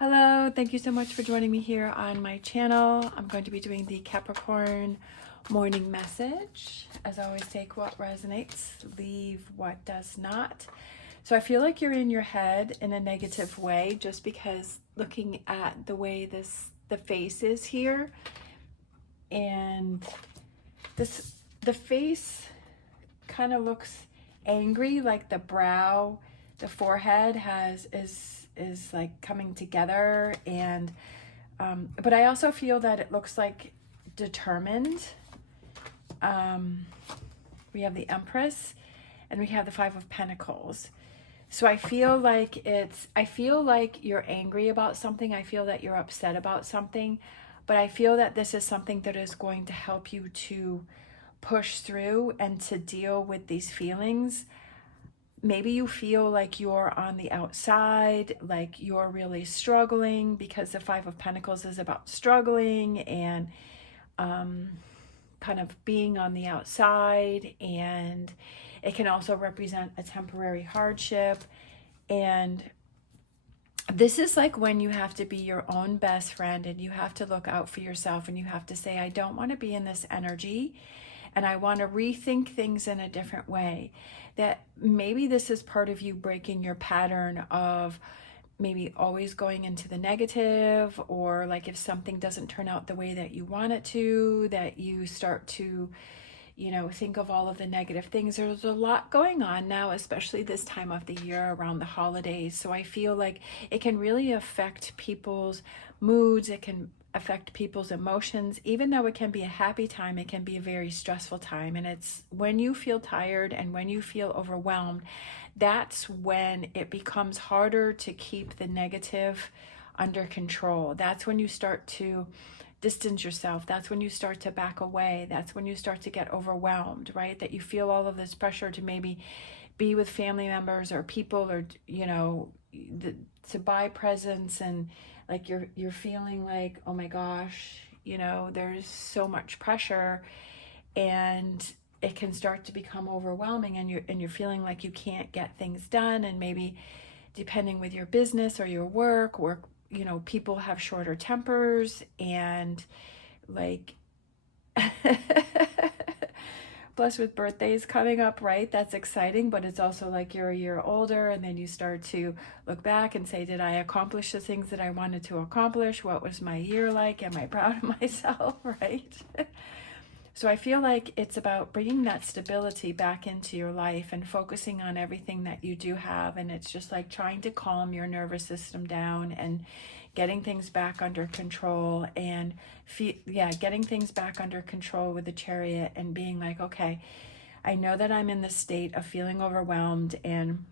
Hello, thank you so much for joining me here on my channel. I'm going to be doing the Capricorn morning message. As always, take what resonates, leave what does not. So I feel like you're in your head in a negative way just because looking at the way the face is here, and the face kind of looks angry, like the brow, the forehead is like coming together, and but I also feel that it looks like determined. We have the Empress and we have the Five of Pentacles. So I feel like you're angry about something. I feel that you're upset about something, but I feel that this is something that is going to help you to push through and to deal with these feelings. Maybe you feel like you're on the outside, like you're really struggling, because the Five of Pentacles is about struggling and kind of being on the outside, and it can also represent a temporary hardship. And this is like when you have to be your own best friend and you have to look out for yourself, and you have to say, I don't want to be in this energy, and I want to rethink things in a different way. That maybe this is part of you breaking your pattern of maybe always going into the negative, or like if something doesn't turn out the way that you want it to, that you start to, think of all of the negative things. There's a lot going on now, especially this time of the year around the holidays. So I feel like it can really affect people's moods. It can affect people's emotions. Even though it can be a happy time, it can be a very stressful time. And it's when you feel tired and when you feel overwhelmed, that's when it becomes harder to keep the negative under control. That's when you start to distance yourself. That's when you start to back away. That's when you start to get overwhelmed, right? That you feel all of this pressure to maybe be with family members or people, or to buy presents, and like you're feeling like, oh my gosh, there's so much pressure, and it can start to become overwhelming, and you're feeling like you can't get things done. And maybe depending with your business or your work, people have shorter tempers, and like plus with birthdays coming up, right? That's exciting, but it's also like you're a year older, and then you start to look back and say, did I accomplish the things that I wanted to accomplish? What was my year like? Am I proud of myself, right? So I feel like it's about bringing that stability back into your life and focusing on everything that you do have. And it's just like trying to calm your nervous system down and getting things back under control, and getting things back under control with the Chariot, and being like, okay, I know that I'm in this state of feeling overwhelmed, and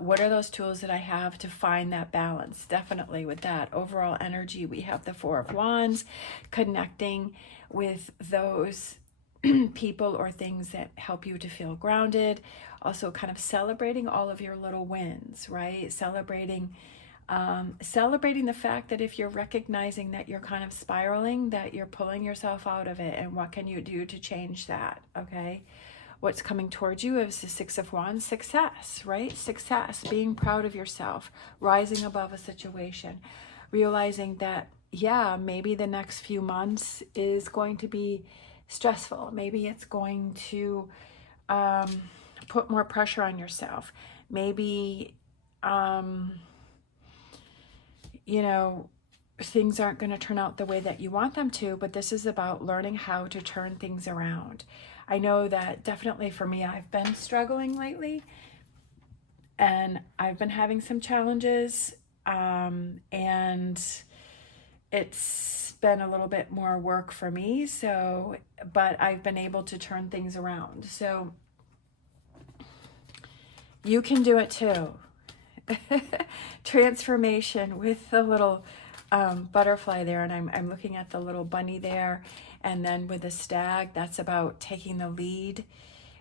what are those tools that I have to find that balance? Definitely with that overall energy, we have the Four of Wands, connecting with those people or things that help you to feel grounded. Also kind of celebrating all of your little wins, right? Celebrating the fact that if you're recognizing that you're kind of spiraling, that you're pulling yourself out of it, and what can you do to change that, okay? What's coming towards you is the Six of Wands, success, right? Success, being proud of yourself, rising above a situation, realizing that, yeah, maybe the next few months is going to be stressful. Maybe it's going to put more pressure on yourself. Maybe, things aren't going to turn out the way that you want them to, but this is about learning how to turn things around. I know that definitely for me, I've been struggling lately, and I've been having some challenges, and it's been a little bit more work for me. So, but I've been able to turn things around. So you can do it too. Transformation with the little butterfly there, and I'm looking at the little bunny there, and then with the stag, that's about taking the lead,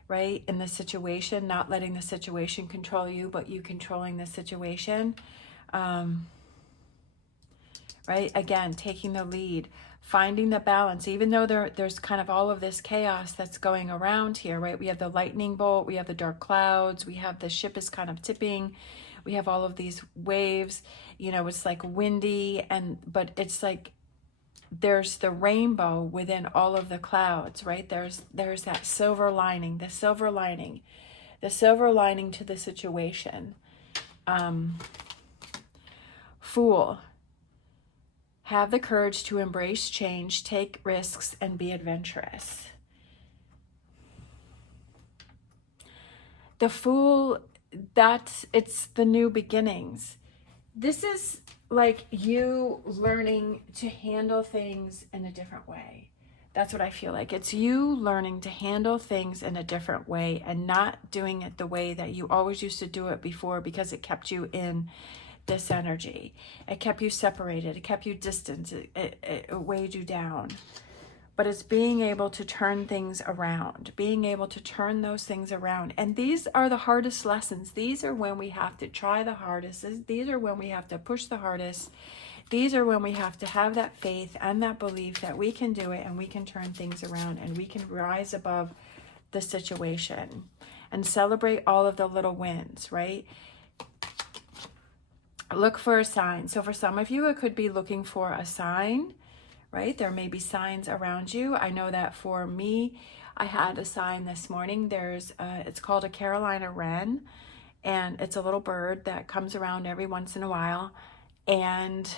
right, in the situation, not letting the situation control you, but you controlling the situation, right? Again, taking the lead, finding the balance, even though there's kind of all of this chaos that's going around here, right? We have the lightning bolt, we have the dark clouds, we have the ship is kind of tipping, we have all of these waves, you know, it's like windy, but it's like there's the rainbow within all of the clouds, right? There's that silver lining, the silver lining to the situation. Fool. Have the courage to embrace change, take risks, and be adventurous. The Fool, it's the new beginnings. This is like you learning to handle things in a different way. That's what I feel like. It's you learning to handle things in a different way and not doing it the way that you always used to do it before, because it kept you in this energy. It kept you separated. It kept you distant. It weighed you down. But it's being able to turn things around, being able to turn those things around. And these are the hardest lessons. These are when we have to try the hardest. These are when we have to push the hardest. These are when we have to have that faith and that belief that we can do it and we can turn things around and we can rise above the situation and celebrate all of the little wins, right? Look for a sign. So for some of you, it could be looking for a sign, right? There may be signs around you. I know that for me, I had a sign this morning. It's called a Carolina wren, and it's a little bird that comes around every once in a while, and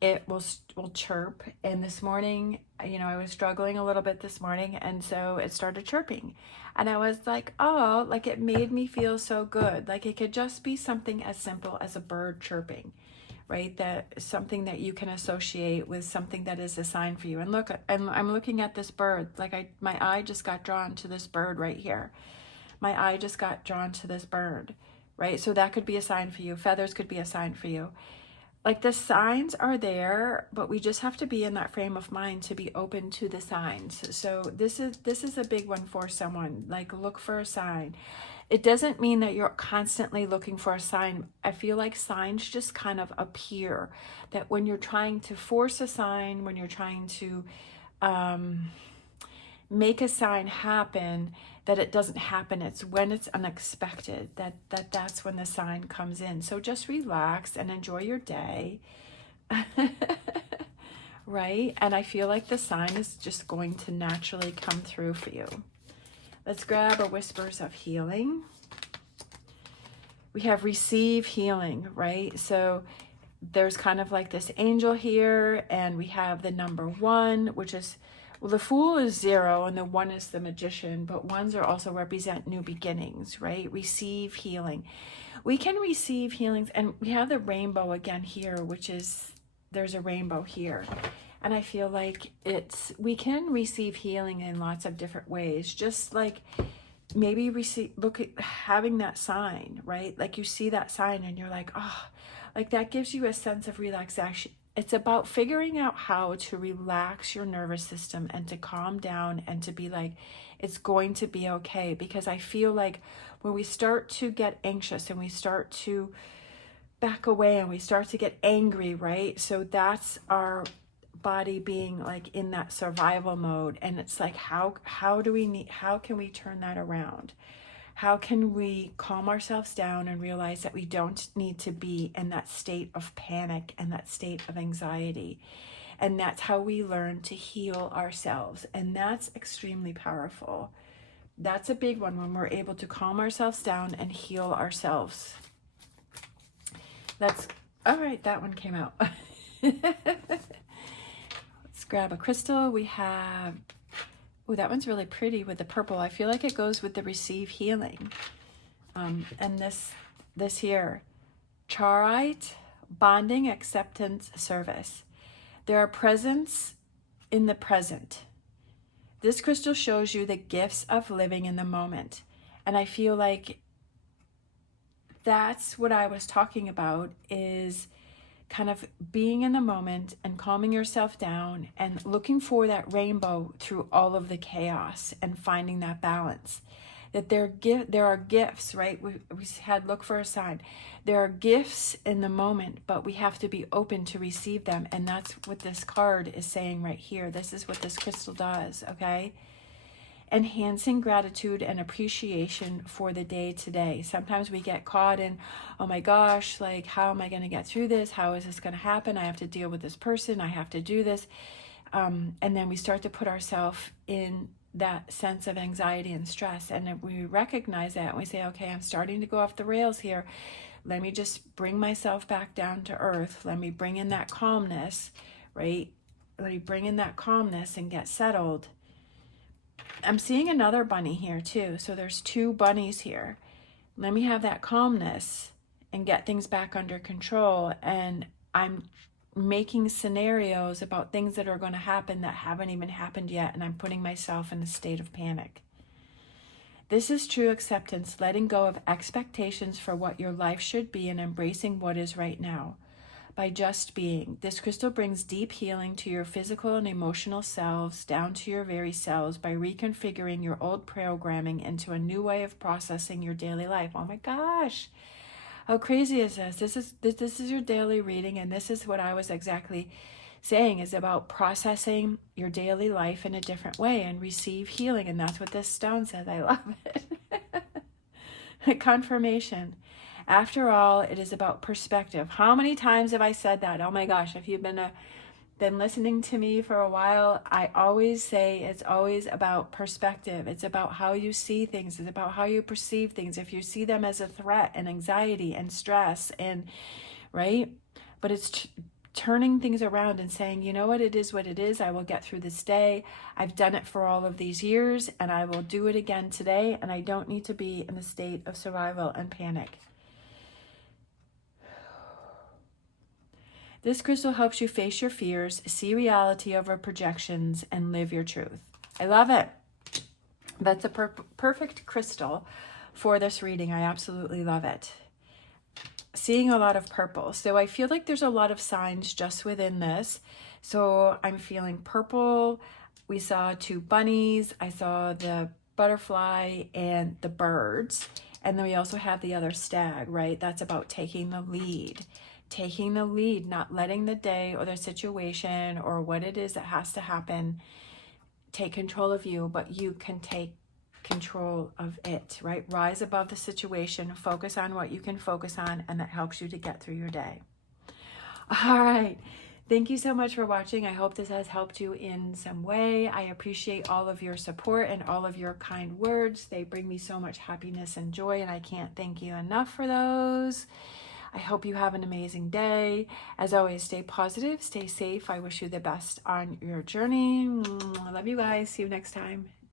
it will chirp. And this morning, you know, I was struggling a little bit this morning, and so it started chirping. And I was like, oh, like it made me feel so good. Like it could just be something as simple as a bird chirping, right? That something that you can associate with something that is a sign for you. And look, I'm looking at this bird. Like my eye just got drawn to this bird right here. My eye just got drawn to this bird, right? So that could be a sign for you. Feathers could be a sign for you. Like the signs are there, but we just have to be in that frame of mind to be open to the signs. So this is a big one for someone. Like look for a sign. It doesn't mean that you're constantly looking for a sign. I feel like signs just kind of appear. That when you're trying to force a sign, when you're trying to make a sign happen, that it doesn't happen. It's when it's unexpected that's when the sign comes in. So just relax and enjoy your day. Right? And I feel like the sign is just going to naturally come through for you. Let's grab a Whispers of Healing. We have receive healing, right? So there's kind of like this angel here, and we have the number 1, which is, well, the Fool is 0 and the 1 is the Magician, but ones are also represent new beginnings, right? Receive healing. We can receive healings, and we have the rainbow again here, which is, there's a rainbow here. And I feel like we can receive healing in lots of different ways. Just like maybe look at having that sign, right? Like you see that sign and you're like, oh, like that gives you a sense of relaxation. It's about figuring out how to relax your nervous system and to calm down and to be like, it's going to be okay. Because I feel like when we start to get anxious and we start to back away and we start to get angry, right? So that's our body being like in that survival mode. And it's like, how can we turn that around? How can we calm ourselves down and realize that we don't need to be in that state of panic and that state of anxiety? And that's how we learn to heal ourselves. And that's extremely powerful. That's a big one, when we're able to calm ourselves down and heal ourselves. All right, that one came out. Let's grab a crystal. We have, oh, that one's really pretty with the purple. I feel like it goes with the receive healing. And this here, Charite, bonding, acceptance, service. There are presents in the present. This crystal shows you the gifts of living in the moment. And I feel like that's what I was talking about, is kind of being in the moment and calming yourself down and looking for that rainbow through all of the chaos and finding that balance. That there are gifts, right? We had look for a sign. There are gifts in the moment, but we have to be open to receive them. And that's what this card is saying right here. This is what this crystal does, okay? enhancing gratitude and appreciation for the day today. Sometimes we get caught in, oh my gosh, like, how am I going to get through this? How is this going to happen? I have to deal with this person. I have to do this. And then we start to put ourselves in that sense of anxiety and stress. And if we recognize that and we say, okay, I'm starting to go off the rails here. Let me just bring myself back down to earth. Let me bring in that calmness, right? Let me bring in that calmness and get settled. I'm seeing another bunny here too. So there's two bunnies here. Let me have that calmness and get things back under control. And I'm making scenarios about things that are going to happen that haven't even happened yet. And I'm putting myself in a state of panic. This is true acceptance, letting go of expectations for what your life should be and embracing what is right now. By just being. This crystal brings deep healing to your physical and emotional selves, down to your very cells, by reconfiguring your old programming into a new way of processing your daily life. Oh my gosh, how crazy is this? This is your daily reading, and this is what I was exactly saying, is about processing your daily life in a different way and receive healing. And that's what this stone says. I love it. Confirmation. After all, it is about perspective. How many times have I said that? Oh my gosh, if you've been listening to me for a while, I always say it's always about perspective. It's about how you see things. It's about how you perceive things. If you see them as a threat and anxiety and stress and, right? But it's turning things around and saying, you know what, it is what it is. I will get through this day. I've done it for all of these years and I will do it again today. And I don't need to be in a state of survival and panic. This crystal helps you face your fears, see reality over projections, and live your truth. I love it. That's a perfect crystal for this reading. I absolutely love it. Seeing a lot of purple. So I feel like there's a lot of signs just within this. So I'm feeling purple. We saw two bunnies. I saw the butterfly and the birds. And then we also have the other stag, right? That's about taking the lead. Taking the lead, not letting the day or the situation or what it is that has to happen take control of you, but you can take control of it, right? Rise above the situation, focus on what you can focus on, and that helps you to get through your day. All right. Thank you so much for watching. I hope this has helped you in some way. I appreciate all of your support and all of your kind words. They bring me so much happiness and joy, and I can't thank you enough for those. I hope you have an amazing day. As always, stay positive, stay safe. I wish you the best on your journey. I love you guys. See you next time.